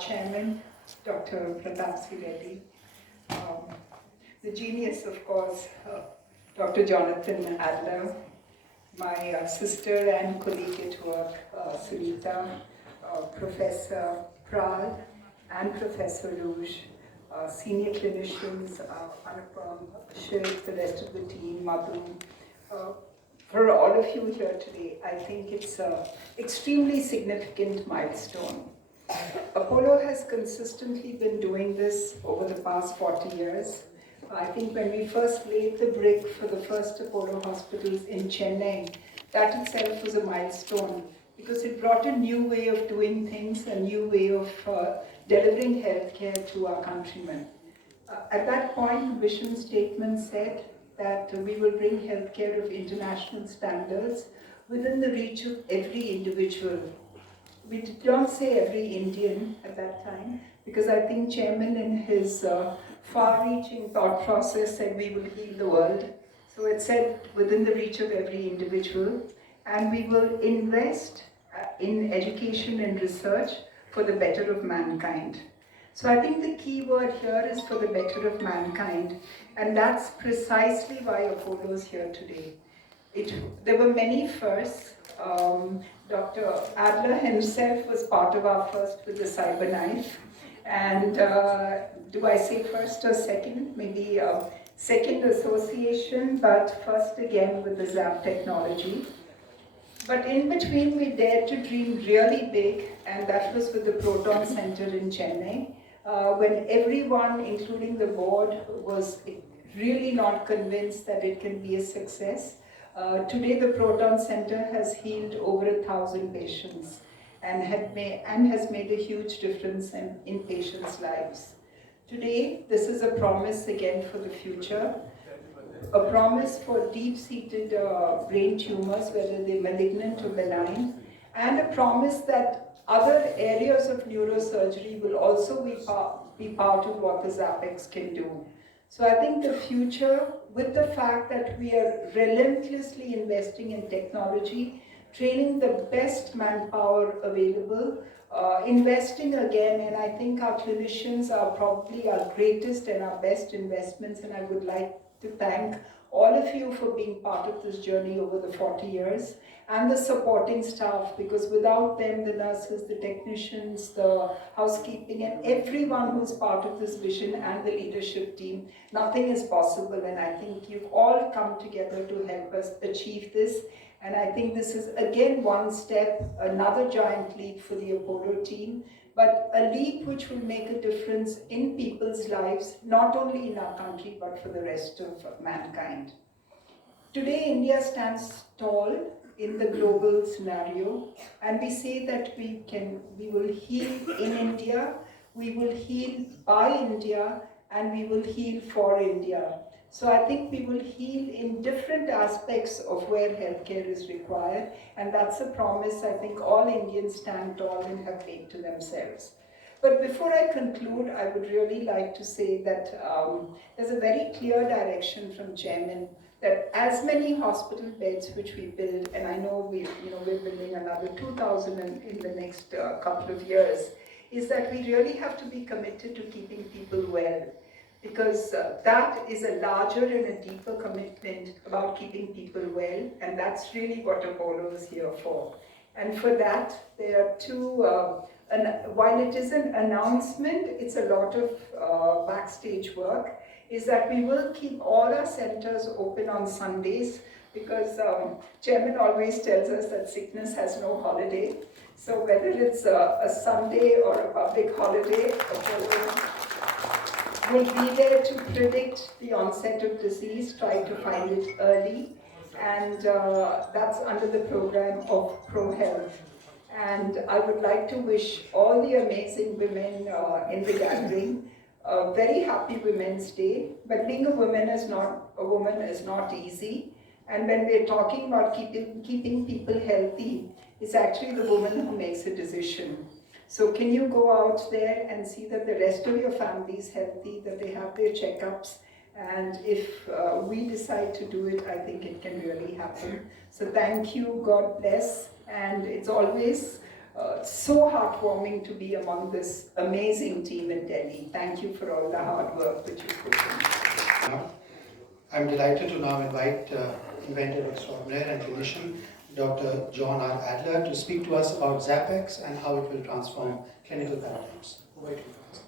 chairman, Dr. Pratap Reddy, um, the genius, of course, Dr. Jonathan Adler, my sister and colleague at work, Sunita, Professor Pral, and Professor Rouge, senior clinicians, Anupam, Shiv, the rest of the team, Madhu. For all of you here today, I think it's an extremely significant milestone. Apollo has consistently been doing this over the past 40 years. I think when we first laid the brick for the first Apollo hospitals in Chennai, that itself was a milestone because it brought a new way of doing things, a new way of delivering healthcare to our countrymen. At that point, the vision statement said that we will bring healthcare of international standards within the reach of every individual. We did not say every Indian at that time, because I think Chairman in his far-reaching thought process said we will heal the world. So it said within the reach of every individual, and we will invest in education and research for the better of mankind. So I think the key word here is for the better of mankind, and that's precisely why Apollo is here today. There were many firsts. Dr. Adler himself was part of our first with the cyber knife. And do I say first or second? Maybe second association, but first again with the ZAP technology. But in between, we dared to dream really big, and that was with the Proton Center in Chennai, when everyone, including the board, was really not convinced that it can be a success. Today, the Proton Center has healed over 1,000 patients and has made a huge difference in patients' lives. Today, this is a promise again for the future, a promise for deep-seated brain tumors, whether they're malignant or benign, and a promise that other areas of neurosurgery will also be part of what the ZAPEX can do. So I think the future, with the fact that we are relentlessly investing in technology, training the best manpower available, investing again, and I think our clinicians are probably our greatest and our best investments, and I would like to thank all of you for being part of this journey over the 40 years, and the supporting staff, because without them, the nurses, the technicians, the housekeeping, and everyone who's part of this vision and the leadership team, nothing is possible. And I think you've all come together to help us achieve this. And I think this is again one step, another giant leap for the Apollo team, but a leap which will make a difference in people's lives, not only in our country, but for the rest of mankind. Today, India stands tall in the global scenario, and we say that we will heal in India, we will heal by India, and we will heal for India. So I think we will heal in different aspects of where healthcare is required, and that's a promise I think all Indians stand tall and have made to themselves. But before I conclude, I would really like to say that there's a very clear direction from Chairman that as many hospital beds which we build, and I know we're building another 2,000 in the next couple of years, is that we really have to be committed to keeping people well. Because that is a larger and a deeper commitment about keeping people well, and that's really what Apollo is here for. And for that, there are two, while it is an announcement, it's a lot of backstage work, is that we will keep all our centers open on Sundays, because Chairman always tells us that sickness has no holiday. So whether it's a Sunday or a public holiday, Apollo will be there to predict the onset of disease, try to find it early, and that's under the program of ProHealth. And I would like to wish all the amazing women in the gathering a very happy Women's Day. But being a woman is not easy. And when we're talking about keeping people healthy, it's actually the woman who makes a decision. So can you go out there and see that the rest of your family is healthy, that they have their checkups, and if we decide to do it, I think it can really happen. So thank you, God bless, and it's always so heartwarming to be among this amazing team in Delhi. Thank you for all the hard work which you've put in. I'm delighted to now invite inventor extraordinaire and clinician Dr. John R. Adler to speak to us about ZAPX and how it will transform clinical paradigms. Over to you, guys.